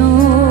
door.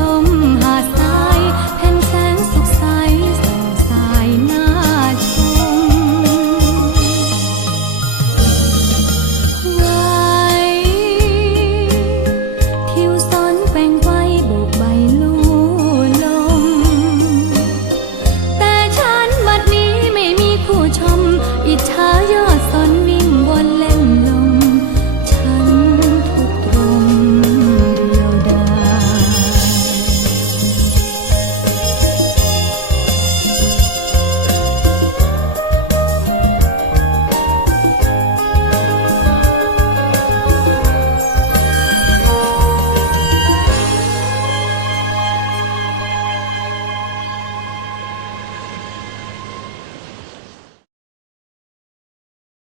so